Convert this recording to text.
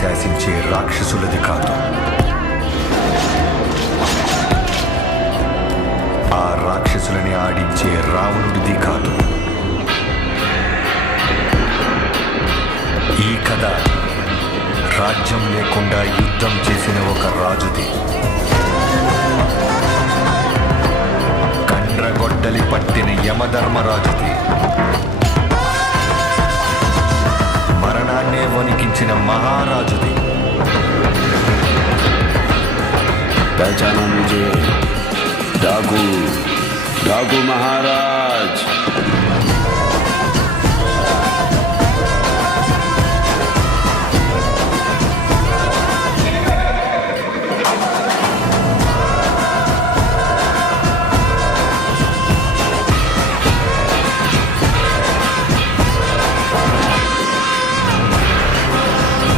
శాసించే రాక్షసులది కాదు. ఆ రాక్షసులని ఆడించే రావణుడిది కాదు. ఈ కథ రాజ్యం లేకుండా యుద్ధం చేసిన ఒక రాజుది. కండ్రగొడ్డలి పట్టిన యమధర్మరాజుది. మరణాన్నే వణికించిన మహారాజుది. पहचाना मुझे, डाकू, डाकू महाराज.